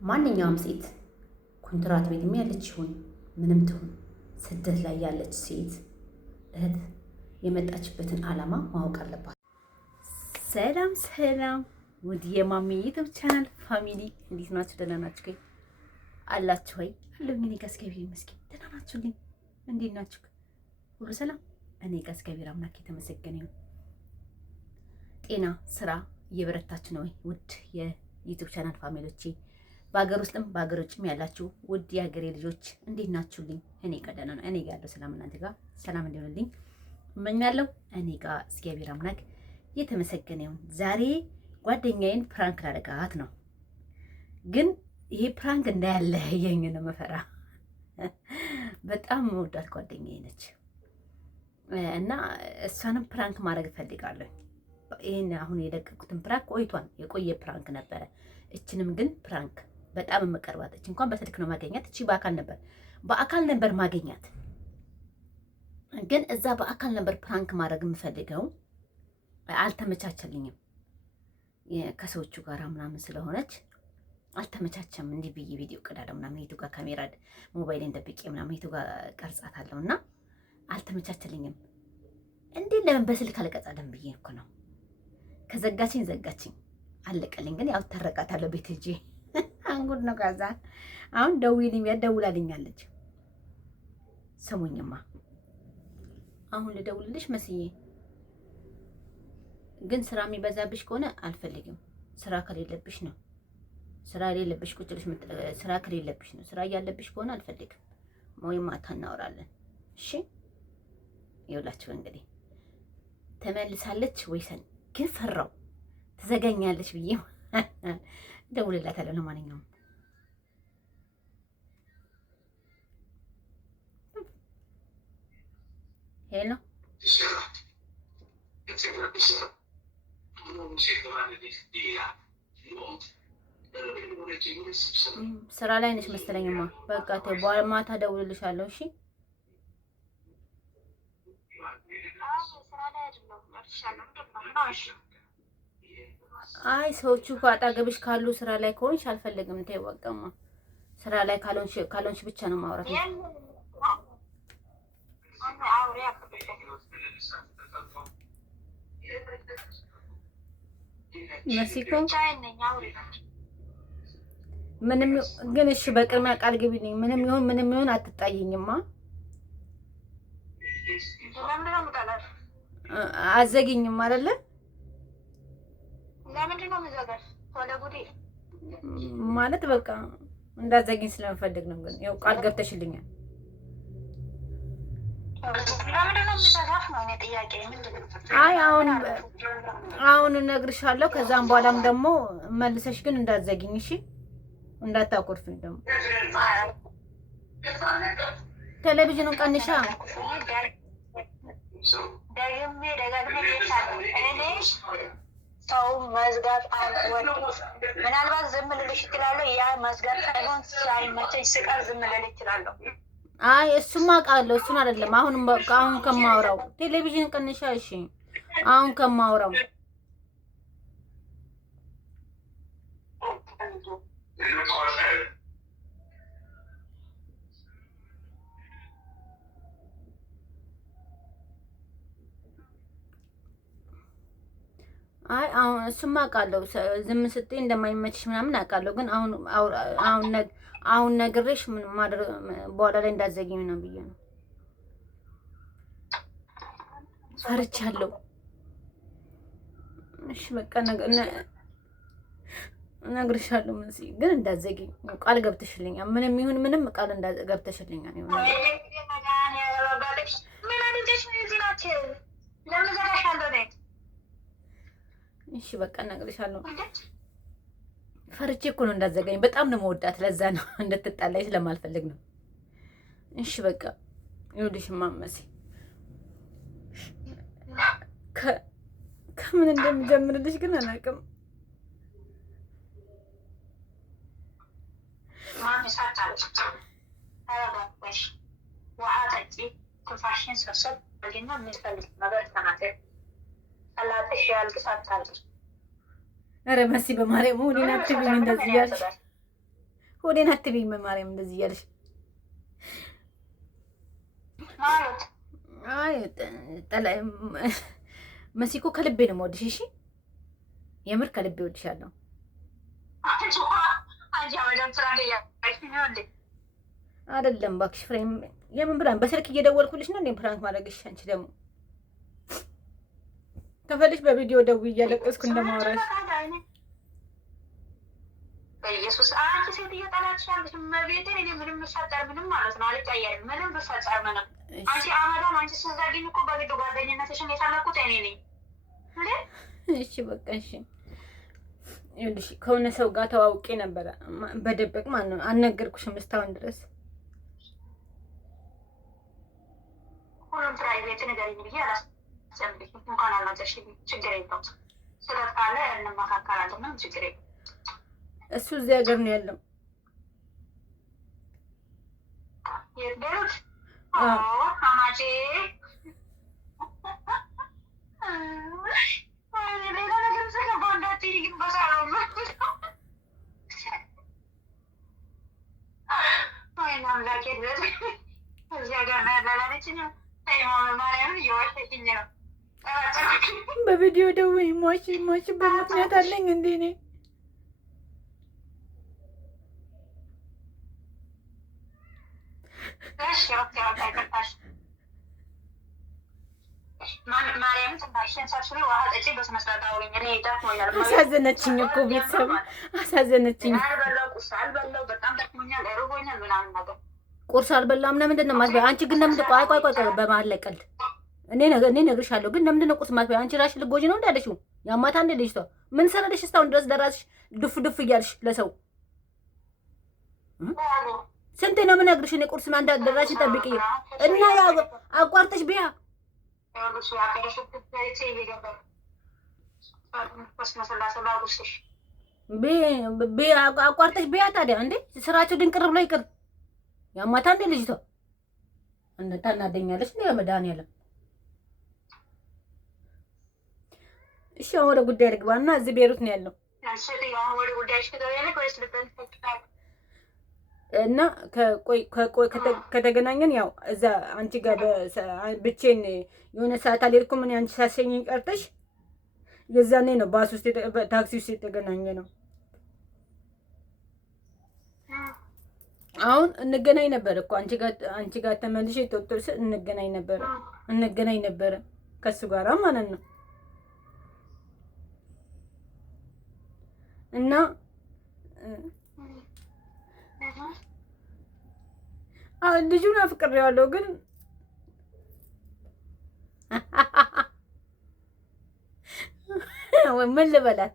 ማንኛውም ሴት ኮንትራት ቤትም ያለች ይሁን ምንም ትሁን ስደት ላይ ያለች ሴት እህት የመጣችበትን ዓላማ ማወቅ አለባት። ሰላም ሰላም፣ ውድ የማሚ ዩቲዩብ ቻናል ፋሚሊ እንዴት ናችሁ? ደህና ናችሁ ወይ? አላችሁ ወይ? አለኝ እኔ ጋር እግዚአብሔር ይመስገን። ደህና ናችሁልኝ? እንዴት ናችሁ? ሁሉ ሰላም? እኔ ጋር እግዚአብሔር አምላክ የተመሰገነ ይሁን። ጤና ስራ እየበረታችሁ ነው ወይ? ውድ የዩቲዩብ ቻናል ፋሚሊዎቼ በሀገር ውስጥም በሀገር ውጭም ያላችሁ ውድ የሀገሬ ልጆች እንዴት ናችሁልኝ? እኔ ጋር ደህና ነው። እኔ ጋር ያለው ሰላም እናንተ ጋር ሰላም እንዲሆንልኝ እመኛለሁ። እኔ ጋር እግዚአብሔር አምላክ የተመሰገነ ይሁን። ዛሬ ጓደኛዬን ፕራንክ ላደርጋት ነው፣ ግን ይሄ ፕራንክ እንዳያለያየኝ ነው መፈራ። በጣም መወዳት ጓደኛዬ ነች እና እሷንም ፕራንክ ማድረግ እፈልጋለሁ። ይሄን አሁን የለቀቁትን ፕራንክ ቆይቷን የቆየ ፕራንክ ነበረ። እችንም ግን ፕራንክ በጣም የምቀርባት እች እንኳን በስልክ ነው ማገኛት። እቺ በአካል ነበር ማገኛት፣ ግን እዛ በአካል ነበር ፕራንክ ማድረግ የምፈልገው። አልተመቻቸልኝም። ከሰዎቹ ጋር ምናምን ስለሆነች አልተመቻቸም። እንዲህ ብዬ ቪዲዮ ቀዳለሁ ምናምን የቱ ጋር ካሜራ ሞባይልን ደብቄ ምናምን የቱ ጋር ቀርጻታለሁ እና አልተመቻቸልኝም። እንዴ ለምን በስልክ አልቀጻለም ብዬ እኮ ነው። ከዘጋችኝ ዘጋችኝ፣ አለቀልኝ። ግን ያው ተረቃታለሁ ቤት ሂጅ አንጉድ ነው። ከዛ አሁን ደውይልኝ ደውላልኛለች። ስሙኝማ አሁን ልደውልልሽ መስዬ፣ ግን ስራ የሚበዛብሽ ከሆነ አልፈልግም። ስራ ከሌለብሽ ነው። ስራ የሌለብሽ ቁጭ ብለሽ ስራ ከሌለብሽ ነው። ስራ እያለብሽ ከሆነ አልፈልግም። ወይ ማታ እናወራለን። እሺ ይኸውላችሁ እንግዲህ ተመልሳለች ወይሰን ግን ፈራው ትዘጋኛለች ብዬ ደውልላታለሁ። ለማንኛውም ሄሎ ስራ ላይ ነሽ መሰለኝማ። በቃ በኋላ ማታ ደውልልሻለሁ። እሺ አይ ሰዎቹ አጠገብሽ ካሉ ስራ ላይ ከሆንሽ አልፈልግም። ተይው በቃማ። ስራ ላይ ካልሆንሽ ብቻ ነው ማውራት። መሲኮ ምንም ግን እሺ፣ በቅድሚያ ቃል ግቢልኝ። ምንም ይሁን አትጣይኝማ። አዘጊኝም አይደለ? ማለት በቃ እንዳዘጊኝ ስለምፈልግ ነው። ግን ያው ቃል ገብተሽልኛል። አይ አሁን እነግርሻለሁ። ከዛም በኋላም ደግሞ መልሰሽ ግን እንዳዘጊኝ እሺ፣ እንዳታኮርፍኝ። ደግሞ ቴሌቪዥኑን ቀንሻ። ደግሜ እኔ ሰው መዝጋት አልወድም። ምናልባት ዝም ልልሽ እችላለሁ። ያ መዝጋት ሳይሆን ሳይመቸኝ ስቀር ዝም ልል እችላለሁ። አይ እሱማ አውቃለሁ። እሱን አይደለም አሁን ከማውራው ቴሌቪዥን ቀንሻ። እሺ አሁን ከማውራው አይ አሁን እሱማ አውቃለሁ። ዝም ስትይ እንደማይመችሽ ምናምን አውቃለሁ። ግን አሁን ነግሬሽ ምን ማድረግ በኋላ ላይ እንዳዘጊኝ ነው ብዬ ነው ፈርቻለሁ። እሺ በቃ እነግርሻለሁ። ግን እንዳዘጊኝ ቃል ገብተሽልኛል። ምንም ይሁን ምንም ቃል ገብተሽልኛል። እሺ በቃ እነግርሻለሁ። ፈርቼ እኮ ነው እንዳዘጋኝ። በጣም ነው መወዳት። ለዛ ነው እንድትጣላይ ስለማልፈልግ ነው። እሺ በቃ ይኸውልሽማ መሲ ከምን እንደምጀምርልሽ ግን አላውቅም። ኧረ መሲ በማርያም ሙሉን አትብኝ እንደዚህ ያልሽ ሆዴን አትበይኝ ማርያም እንደዚህ እያለሽ አይ መሲኮ ከልቤ ነው የምወድሽ። እሺ የምር ከልቤ እወድሻለሁ። አይደለም እባክሽ ፍሬም፣ የምን ብራን በስልክ እየደወልኩልሽ ነው እንዴ ፕራንክ ማድረግሽ? አንቺ ደግሞ ከፈልሽ በቪዲዮ ደውዬ እያለቀስኩ እንደማወራሽ በኢየሱስ አንቺ ሴትዮ ጠላትሻለሽ። መቤቴን እኔ ምንም ብፈጠር ምንም ማለት ነው አልቀየርም። ምንም ብፈጠር ምንም አንቺ አመዳም አንቺ ስዛግኝ እኮ በግድ ጓደኝነትሽን የፈለኩት እኔ ነኝ። እሺ በቃ እሺ። ይኸውልሽ ከሆነ ሰው ጋር ተዋውቄ ነበረ በደበቅ ማለት ነው። አልነገርኩሽም እስካሁን ድረስ። ሁሉም ፕራይቬት ንገሪኝ ብዬ አላስጨምልኝ እንኳን አልነገርሽኝ። ችግር የለውም ስለት ካለ እንመካከራለን። ምንም ችግር የለውም። እሱ እዚህ ሀገር ነው ያለው። የቤሩት አማቼ ሌላ ነገር ዘገባ እንዳትይ ግን በሳሎን ወይና አምላኬ ድረስ እዚያ ጋር ናያላላለችኝ ማርያምን እየዋሸችኝ ነው። በቪዲዮ ደውይ ሟች በምክንያት አለኝ እንዴ እኔ አሳዘነችኝ እኮ ቤተሰብ አሳዘነችኝ። ቁርስ አልበላም። ለምንድን ነው የማትበይው? አንቺ ግን ለምንድን ቆይ በመሀል ላይ ቀልድ እኔ እነግርሻለሁ። ግን ለምንድን ነው ቁርስ የማትበይው? አንቺ እራስሽ ልትጎጂ ነው እንዳለሽው ያማታ እንደ ልጅቷ ምን ሰራለሽ እስካሁን ድረስ ለራስሽ ድፍ እያልሽ ለሰው ስንቴ ነው የምነግርሽ? እኔ ቁርስ ማንዳ ደራሽ ጠብቂ እና ያው አቋርጠሽ ቢያ አቋርጠሽ ቢያ። ታዲያ እንዴ ስራቸው ድንቅር ብሎ ይቅር ያማታ እንደ ልጅቷ ታናደኛለች። እንደ መድኃኒዓለም እሺ ወደ ጉዳይ ልግባና እዚህ ቤሩት ነው ያለው እና ከተገናኘን ያው እዛ አንቺ ጋር ብቼን የሆነ ሰዓት አልሄድኩም። እኔ አንቺ ሳሰኘኝ ቀርተሽ የዛኔ ነው ባስ ውስጥ ታክሲ ውስጥ የተገናኘ ነው። አሁን እንገናኝ ነበር እኮ አንቺ ጋር ተመልሼ ቶቶስ እንገናኝ ነበረ ከሱ ጋራ ማለት ነው እና ልጁን አፍቅሬዋለሁ ግን ምን ልበላት?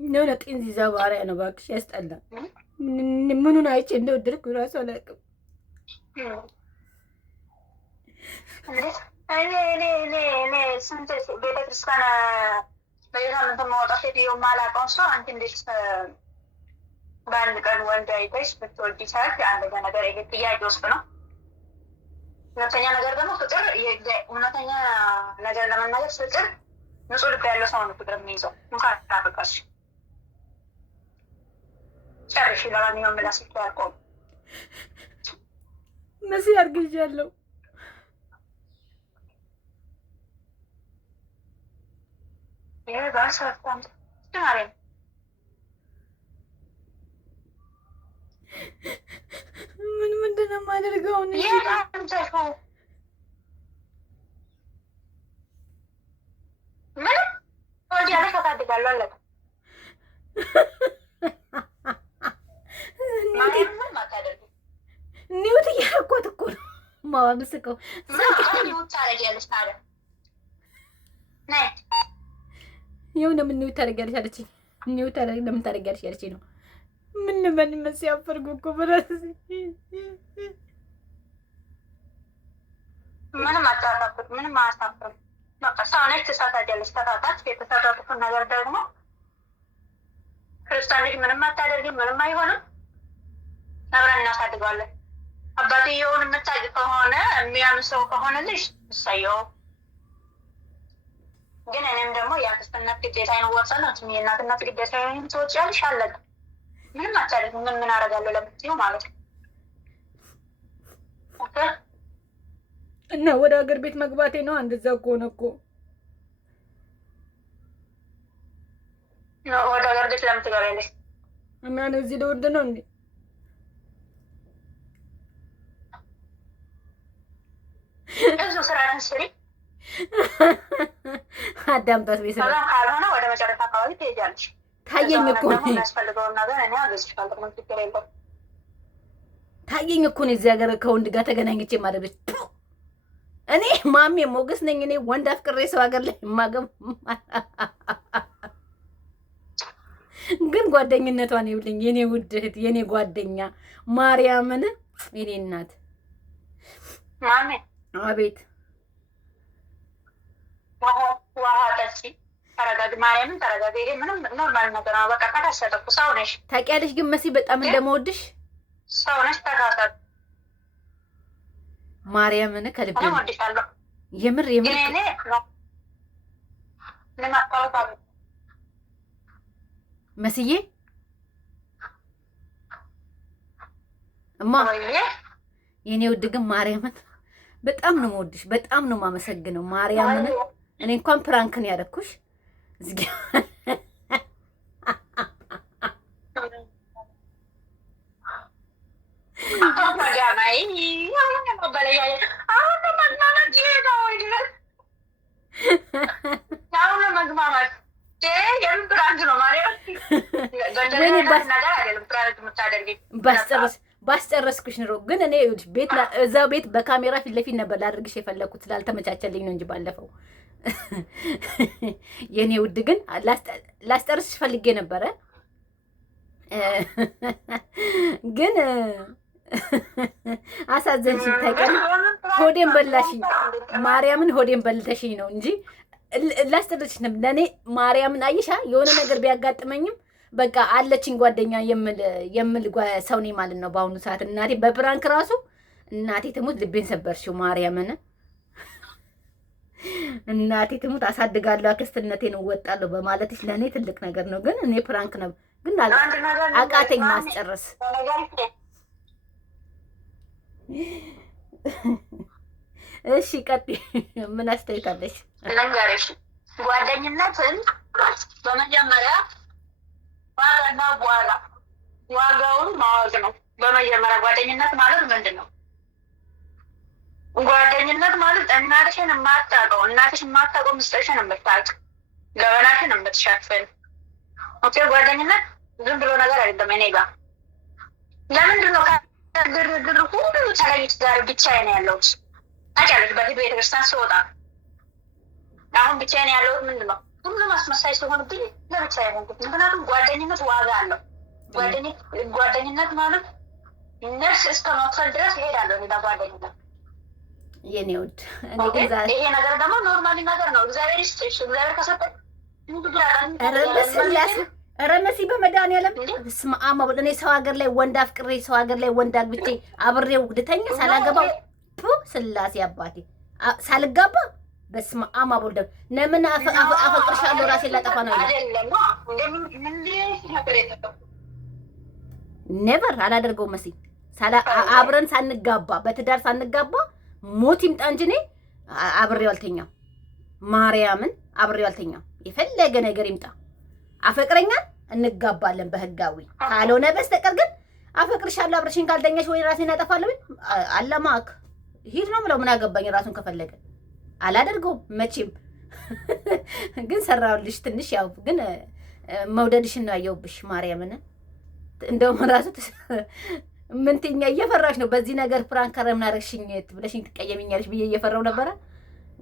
የሆነ ጢንዚዛ ባህሪያ ነው እባክሽ፣ ያስጠላል። ምኑን አይቼ እንደወደድኩ እራሱ አላውቅም። ስንት ቤተክርስቲያን በየሳምንቱ ማውጣት ሴትዮ የማላውቀውን ሰው አንቺ እንዴት በአንድ ቀን ወንድ አይተሽ ብትወጂ ሳይሆን አንደኛ ነገር ይሄ ጥያቄ ውስጥ ነው። ሁለተኛ ነገር ደግሞ ፍቅር እውነተኛ ነገር ለመናገር ፍቅር ንጹህ ልብ ያለው ሰው ነው ፍቅር የሚይዘው። እንኳን ታፈቃሽ ጨርሽ። ለማንኛውም ምላስ ያልቆም መሲ አርግዣለሁ። ይሄ ባሰፋም ተማሪ ምንድን ነው የማደርገው? ኒውት እያደረኳት እኮ ነው የማዋምስከው። የሆነ ምን ኒውት ታደርጊያለሽ አለችኝ። ኒውት ለምን ታደርጊያለሽ ያለችኝ ነው። ምን ልበል መሲ አፈርኩ እኮ በራሴ ምንም አታሳፍር፣ ምንም አያሳፍርም። በቃ ሰው ነች፣ ትሳሳታለች። ተሳሳች። የተሳሳቱትን ነገር ደግሞ ክርስቲያን ልጅ ምንም አታደርግም፣ ምንም አይሆንም። አብረን እናሳድጋለን። አባትየውን የምታውቂ ከሆነ የሚያምን ሰው ከሆነ ልጅ እሰየው። ግን እኔም ደግሞ የአክስትነት ግዴታ ይንወሰነት የእናትነት ግዴታ ትወጪያለሽ። አለቀ። ምንም አታደርግም። ምን አደርጋለሁ ለምትይው ማለት ነው። እና ወደ ሀገር ቤት መግባቴ ነው። እንደዛ ከሆነ እኮ ወደ ሀገር ቤት ለምን ትገቢያለሽ? እና እዚህ ልወልድ ነው እንዴ? ብዙ ስራትን ስሪ። አዳምጣት ቤት ነው። ካልሆነ ወደ መጨረሻ አካባቢ ትሄጃለሽ። ታየኝ እኮ ነው የሚያስፈልገውን ነገር እኔ አገዝሻለሁ። ምን ችግር የለውም። ታየኝ እኮ ነው እዚህ ሀገር ከወንድ ጋር ተገናኝቼ ማደረች። እኔ ማሜ ሞገስ ነኝ። እኔ ወንድ አፍቅሬ ሰው ሀገር ላይ ማገብ ግን ጓደኝነቷን ይብልኝ። የኔ ውድ እህት፣ የኔ ጓደኛ ማርያምን፣ የኔ እናት ማሜ። አቤት። ውሃ ጠጪ፣ ተረጋጊ። ማርያምን ተረጋጊ። ይሄ ምንም ኖርማል ነገር ነው። በቃ ከታሰጠኩ ሰው ነሽ። ታውቂያለሽ ግን መሲ በጣም እንደምወድሽ ሰው ነሽ። ተሳሳት ማርያምን ከልቤ ወድሻለሁ። የምር የምር መስዬ እማ የኔ ውድ ግን ማርያምን በጣም ነው የምወድሽ፣ በጣም ነው የማመሰግነው። ማርያምን እኔ እንኳን ፕራንክን ያደረኩሽ እዚህ ባስጨረስኩሽ ኑሮ ግን እኔ ቤት እዛው ቤት በካሜራ ፊት ለፊት ነበር ላደርግሽ የፈለኩት ስላልተመቻቸልኝ ነው እንጂ ባለፈው የኔ ውድ ግን ላስጨርስሽ ፈልጌ ነበረ ግን አሳዘንሽኝ። ታውቂያለሽ ሆዴን በላሽኝ። ማርያምን ሆዴን በልተሽኝ ነው እንጂ ላስጨርስሽ ነበር። ለእኔ ማርያምን አየሻ የሆነ ነገር ቢያጋጥመኝም በቃ አለችኝ ጓደኛ የምል ሰው ነኝ ማለት ነው። በአሁኑ ሰዓት እናቴ በፕራንክ ራሱ እናቴ ትሙት ልቤን ሰበርሽው። ማርያምን እናቴ ትሙት አሳድጋለሁ አክስትነቴን እወጣለሁ በማለትሽ ለእኔ ትልቅ ነገር ነው። ግን እኔ ፕራንክ ነው ግን አቃተኝ ማስጨረስ። እሺ ቀጥይ። ምን አስተያየታለሽ? ልንገርሽ፣ ጓደኝነትን በመጀመሪያ ዋጋና በኋላ ዋጋውን ማወቅ ነው። በመጀመሪያ ጓደኝነት ማለት ምንድን ነው? ጓደኝነት ማለት እናትሽን የማታውቀው ምስጢርሽን የምታውቅ ገበናሽን የምትሸፍን። ኦኬ፣ ጓደኝነት ዝም ብሎ ነገር አይደለም። እኔ ጋር ለምንድን ነው ግርግር ሁሉ ተለይት ጋር ብቻዬን ያለሁት? ታውቂያለሽ፣ በፊት ቤተክርስቲያን ስወጣ አሁን ብቻዬን ያለሁት ምንድን ነው? ሁሉም አስመሳይ ሲሆንብኝ ለብቻዬ ሆንኩት። ምክንያቱም ጓደኝነት ዋጋ አለው። ጓደኝነት ማለት ነፍስ እስከ መክፈል ድረስ ይሄዳለሁ። ሌላ ጓደኝነት የኔ ውድ ይሄ ነገር ደግሞ ኖርማሊ ነገር ነው። እግዚአብሔር ይስጥሽ። እግዚአብሔር ከሰጠኝ ኧረ መሲ በመድኃኒዓለም በስመ አብ ወልድ። እኔ ሰው ሀገር ላይ ወንድ አፍቅሬ ሰው ሀገር ላይ ወንድ አግብቼ አብሬው ልተኛ ሳላገባው ስላሴ አባቴ ሳልጋባ በስመ አብ ወልድ። ለምን አፈቅርሻለሁ ራሴን ላጠፋ ነው? ኔቨር አላደርገውም መሲ። አብረን ሳንጋባ በትዳር ሳንጋባ ሞት ይምጣ እንጂ እኔ አብሬው አልተኛም። ማርያምን አብሬው አልተኛም። የፈለገ ነገር ይምጣ አፈቅረኛል፣ እንጋባለን በህጋዊ ካልሆነ በስተቀር ግን አፈቅርሻለሁ አብረሽኝ ካልተኛሽ ወይ ራሴን አጠፋለሁ አለማክ ሂድ ነው የምለው። ምን አገባኝ? ራሱን ከፈለገ አላደርገውም መቼም። ግን ሰራሁልሽ ትንሽ ያው ግን መውደድሽን ነው ያየሁብሽ። ማርያምን እንደውም ራሱ ምንትኛ እየፈራሽ ነው በዚህ ነገር ፕራንክ ከረምን አደረግሽኝ ብለሽኝ ትቀየሚኛለሽ ብዬ እየፈራው ነበረ።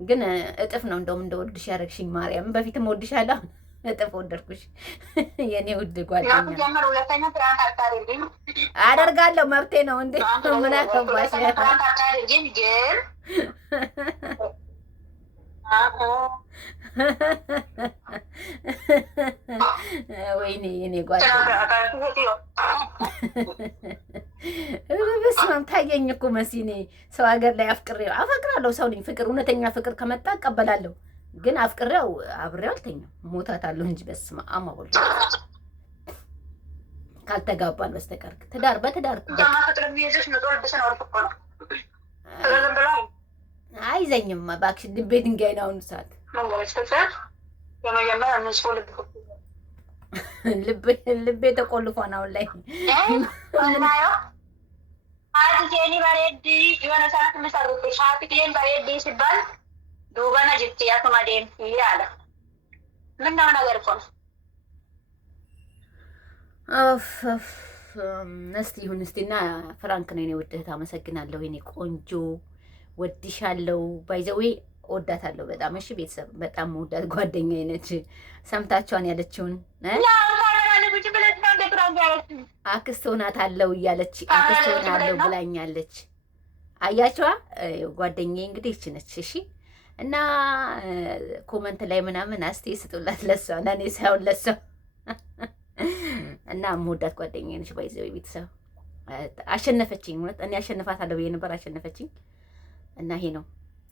ግን እጥፍ ነው እንደውም እንደወድሽ ያደረግሽኝ። ማርያምን በፊትም ወድሻለሁ፣ እጥፍ ወደድኩሽ የኔ ውድ ጓደኛ። አደርጋለሁ መብቴ ነው እንዴ? ምን አገባሽ? ወይኔ የኔ ጓደኛ በስመ አብ ታየኝ እኮ መሲ። እኔ ሰው ሀገር ላይ አፈቅራለሁ። ሰው ነኝ። ፍቅር እውነተኛ ፍቅር ከመጣ እቀበላለሁ። ግን አፍቅሬው አብሬው አልተኛም። ሞታታለሁ እንጂ በስመ አብ ወልድ ካልተጋባን በስተቀር በትዳር አይዘኝም። እባክሽ ልቤ ድንጋይ ነው። አሁን ሰዓት ልቤ ተቆልፏን አሁን ላይ ሲባል ዱበና ጅት ያቱማ ዴምቲ አለ ምነው ነገር እኮ ነው። እስቲ ይሁን እስቲና ፍራንክ ነው የኔ ውድ እህት። አመሰግናለሁ የኔ ቆንጆ፣ ወድሻለሁ። ባይዘዌ ወዳታለሁ በጣም። እሺ ቤተሰብ በጣም ወዳት ጓደኛዬ ነች። ሰምታችኋን ያለችውን አክስት ሆናታለሁ እያለች አክስት ሆናለሁ ብላኛለች። አያችኋ ጓደኛዬ እንግዲህ ይች ነች። እሺ እና ኮመንት ላይ ምናምን አስተያየት ስጡላት ለሷ ለእኔ ሳይሆን ለሷ እና የምወዳት ጓደኛዬ ነች። ባይዘው ቤተሰብ አሸነፈችኝ። እውነት እኔ አሸንፋታለሁ ብዬ ነበር፣ አሸነፈችኝ። እና ይሄ ነው።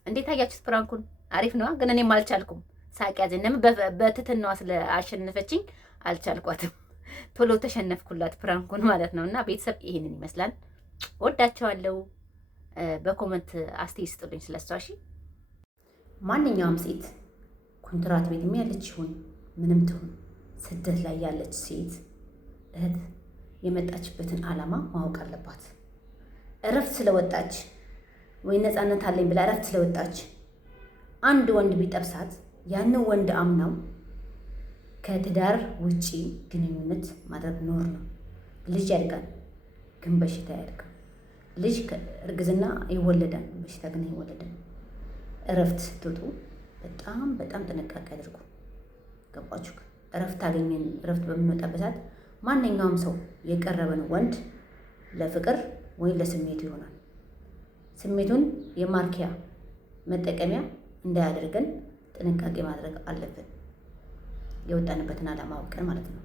እንዴት አያችሁት? ፕራንኩን አሪፍ ነዋ፣ ግን እኔም አልቻልኩም። ሳቅ ያዘኝ። ለምን በትትናዋ ስለ አሸነፈችኝ አልቻልኳትም። ቶሎ ተሸነፍኩላት ፕራንኩን ማለት ነው። እና ቤተሰብ ይሄንን ይመስላል። ወዳቸዋለሁ። በኮመንት አስተያየት ስጡልኝ ስለሷ። እሺ ማንኛውም ሴት ኮንትራት ቤት ያለች ይሁን ምንም ትሁን ስደት ላይ ያለች ሴት እህት የመጣችበትን ዓላማ ማወቅ አለባት። እረፍት ስለወጣች ወይ ነፃነት አለኝ ብላ እረፍት ስለወጣች አንድ ወንድ ቢጠብሳት ያንን ወንድ አምናው ከትዳር ውጪ ግንኙነት ማድረግ ኖር ነው። ልጅ ያድጋል፣ ግን በሽታ ያድጋል። ልጅ እርግዝና ይወለዳል፣ በሽታ ግን አይወለድም። እረፍት ስትወጡ በጣም በጣም ጥንቃቄ አድርጉ። ገባችሁ? እረፍት አገኘን። እረፍት በምንወጣበት ሰዓት ማንኛውም ሰው የቀረበን ወንድ ለፍቅር ወይም ለስሜቱ ይሆናል። ስሜቱን የማርኪያ መጠቀሚያ እንዳያደርገን ጥንቃቄ ማድረግ አለብን። የወጣንበትን ዓላማ አውቀን ማለት ነው።